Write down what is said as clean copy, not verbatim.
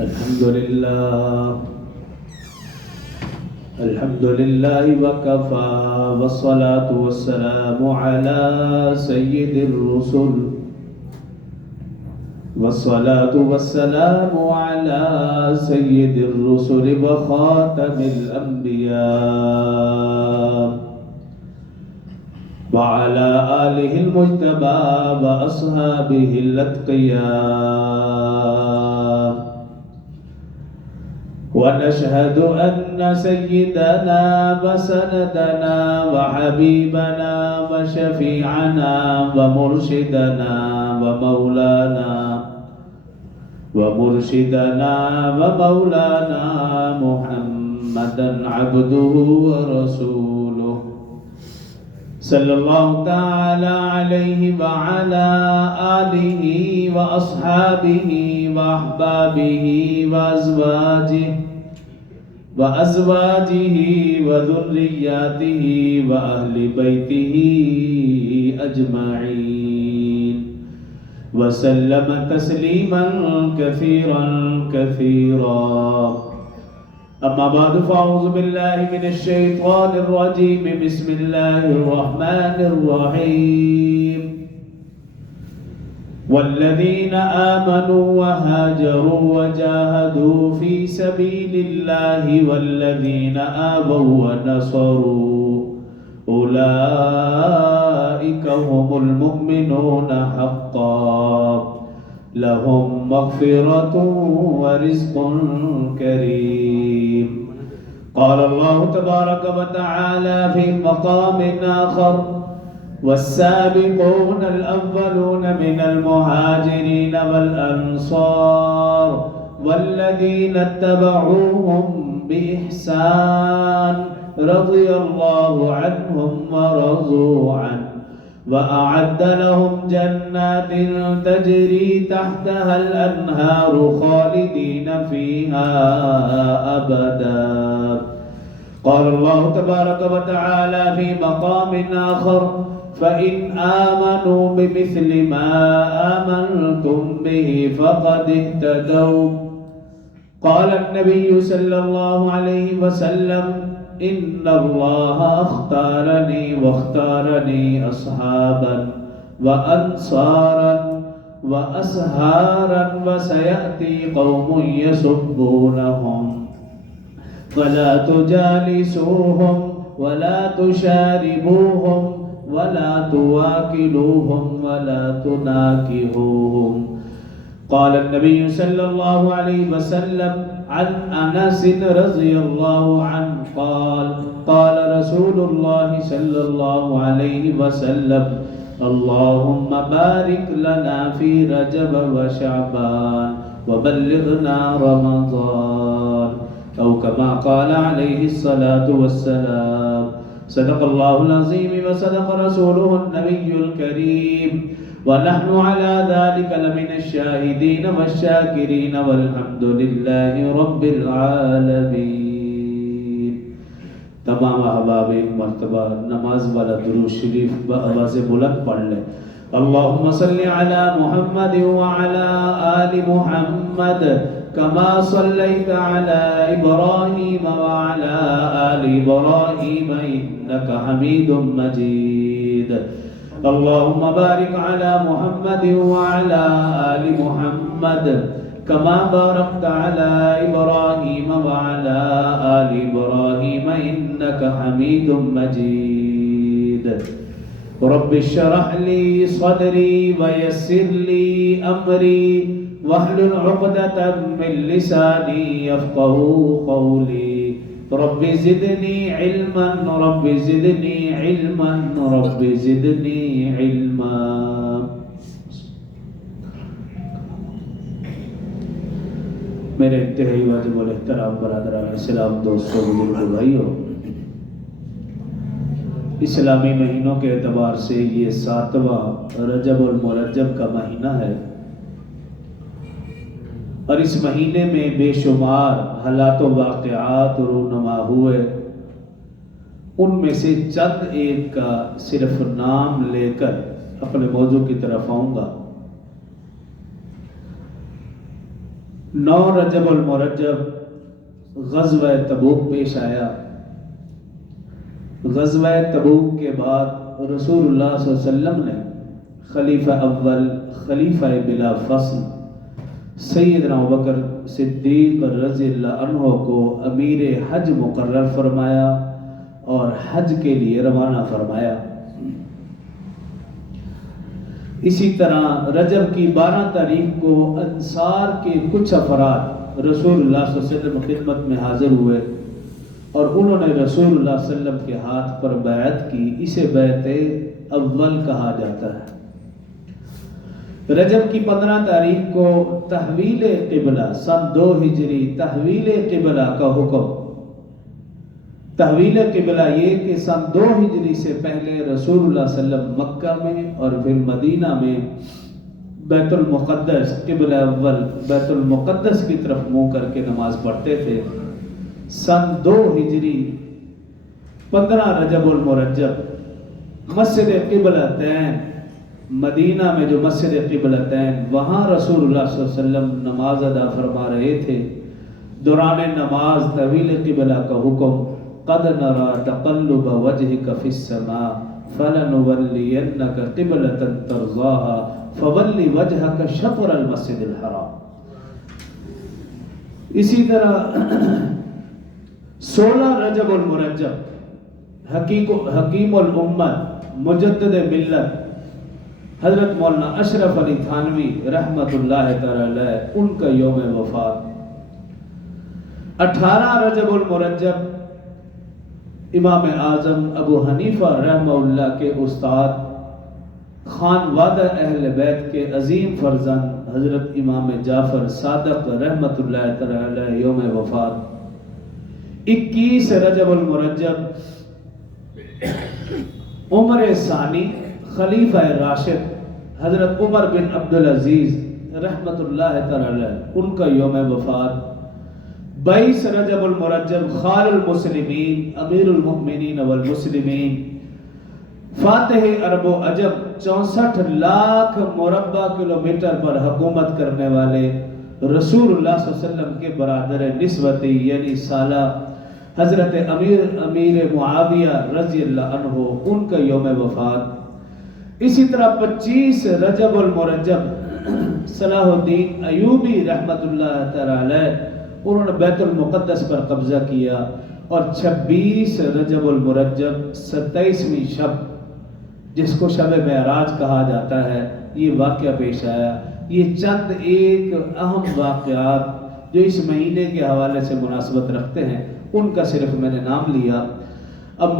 الحمد لله وكفى والصلاة والسلام على سيد الرسل والصلاة والسلام على سيد الرسل وخاتم الأنبياء وعلى آله المجتبى وأصحابه الأتقياء ونشهد أن سيدنا وسندنا وحبيبنا وشفيعنا ومرشدنا ومولانا محمدا عبده ورسوله صلى الله تعالى عليه وعلى آله وأصحابه وأحبابه وأزواجه وذرياته وأهل بيته أجمعين وسلم تسليما كثيرا أما بعد فأعوذ بالله من الشيطان الرجيم بسم الله الرحمن الرحيم والذين آمنوا وهاجروا وجاهدوا في سبيل الله والذين آووا ونصروا أولئك هم المؤمنون حقا لهم مغفرة ورزق كريم قال الله تبارك وتعالى في مقام آخر والسابقون الأولون من المهاجرين والأنصار والذين اتبعوهم بإحسان رضي الله عنهم ورضوا عنه وأعد لهم جنات تجري تحتها الأنهار خالدين فيها أبدا قال الله تبارك وتعالى في مقام آخر فإن آمنوا بمثل ما آمنتم به فقد اهتدوا قال النبي صلى الله عليه وسلم إن الله اختارني واختارني أصحابا وأنصارا وأسهارا وسيأتي قوم يسبونهم فلا تجالسوهم ولا تشاربوهم ولا تواكلوهم ولا تناكحوهم قال النبي صلى الله عليه وسلم عن أنس رضي الله عنه قال رسول الله صلى الله عليه وسلم اللهم بارك لنا في رجب وشعبان وبلغنا رمضان أو كما قال عليه الصلاة والسلام صدق الله العظيم وصدق رسوله النبي الكريم ونحن على ذلك لمن الشاهدين والشاكرين والحمد لله رب العالمين تمام احباب ایک مرتبہ نماز والا درود شریف بآواز بلند پڑھ لیں اللهم صل على محمد وعلى آل محمد كما صليت على إبراهيم وعلى آل إبراهيم إنك حميد مجيد اللهم بارك على محمد وعلى آل محمد كما باركت على إبراهيم وعلى آل إبراهيم إنك حميد مجيد رب اشرح لي صدري ويسر لي أمري واحلل عقدة من لساني يفقهوا قولي رب زدني علما رب زدني علما رب زدني علما میرے انتہائی واجب الاحترام برادران اسلام دوستوں بزرگوں بھائیوں اسلامی مہینوں کے اعتبار سے یہ 7واں رجب المرجب کا مہینہ ہے اور اس مہینے میں بے شمار حالات و واقعات رونما ہوئے ان میں سے چند ایک کا صرف نام لے کر اپنے موضوع کی طرف آؤں گا 9 रजब अल मुरज्जब ग़ज़वा तबूक पेश आया। ग़ज़वा तबूक के बाद रसूलुल्लाह सल्लल्लाहु अलैहि वसल्लम ने खलीफा अव्वल, खलीफा बिला फ़स्ल सैयदना अबू बकर सिद्दीक़ रज़ियल्लाहु अन्हु को अमीर हज मुकर्रर फरमाया और हज के लिए रवाना फरमाया। इसी तरह रजब की 12 तारीख को अंसार के कुछ अफराद रसूलुल्लाह सल्लल्लाहु अलैहि वसल्लम की खिदमत में हाजिर हुए और उन्होंने रसूलुल्लाह सल्लल्लाहु अलैहि वसल्लम के हाथ पर बैत की। इसे बैत अव्वल कहा जाता है। रजब की 15 तारीख को तहवील क़िबला सन 2 हिजरी तहवील क़िबला का हुक्म। तहवील क़िबला ये कि सन 2 हिजरी से पहले रसूलुल्लाह सल्लल्लाहु अलैहि वसल्लम मक्का में और फिर मदीना में बैतुल मुक़द्दस क़िबला अव्वल बैतुल मुक़द्दस की तरफ मुँह करके नमाज पढ़ते थे। सन 2 हिजरी 15 रजबुल मुरज्जब मस्जिद क़िबलतैन मदीना में जो मस्जिद क़िबलतैन वहाँ रसूलुल्लाह सल्लल्लाहु अलैहि वसल्लम नमाज अदा फरमा रहे थे। दौरान नमाज तहवील क़िबला का हुक्म क़द नरा तक़ल्लुब वजहिका फ़िस्समा फ़लनुवल्लियन्नका क़िबलतन तर्ज़ाहा फ़वल्लि वजहका शत्रल मस्जिदिल हराम। इसी तरह 16 रजबुल मुरज्जब हकीमुल उम्मत मुजद्दिद मिल्लत हज़रत मौलाना अशरफ अली थानवी रहमतुल्लाह तआला अलैह उनका यौम वफ़ात। 18 रजबुल मुरज्जब इमाम आज़म अबू हनीफा रहमहुल्लाह के उस्ताद खानवादा अहल बैत के अजीम फर्जंद हज़रत इमाम जाफ़र सादिक़ रहमतुल्लाह तआला अलैह यौम वफ़ात। 21 रजबुल मुरज्जब उमर सानी खलीफा राशिद हज़रत उमर बिन अब्दुल अजीज़ रहमतुल्लाह तआला अलैह उनका यौम वफ़ात। 22 रजबुल मुरज्जब खारुल मुस्लिमीन अमीरुल मुमिनीन वल मुस्लिमीन फातिह अरब व अजम 64 लाख मुरब्बा किलोमीटर पर हुकूमत करने वाले रसूलुल्लाह सल्लल्लाहु अलैहि वसल्लम के बरादर निस्बती यानी साला हज़रत अमीर मुआविया रज़ियल्लाहु अन्हु उनका यौम वफ़ात। इसी तरह 25 रजबुल मुरज्जब सलाहुद्दीन अयूबी रहमतुल्लाह तआला अलैह उन्होंने बैतुल मुक़द्दस पर कब्जा किया और 26 रजबुल मुरज्जब 27वीं शब जिसको शब मेराज कहा जाता है ये वाक़या पेश आया। ये चंद एक अहम वाक़यात जो इस महीने के हवाले से मुनासबत रखते हैं उनका सिर्फ मैंने नाम लिया। अब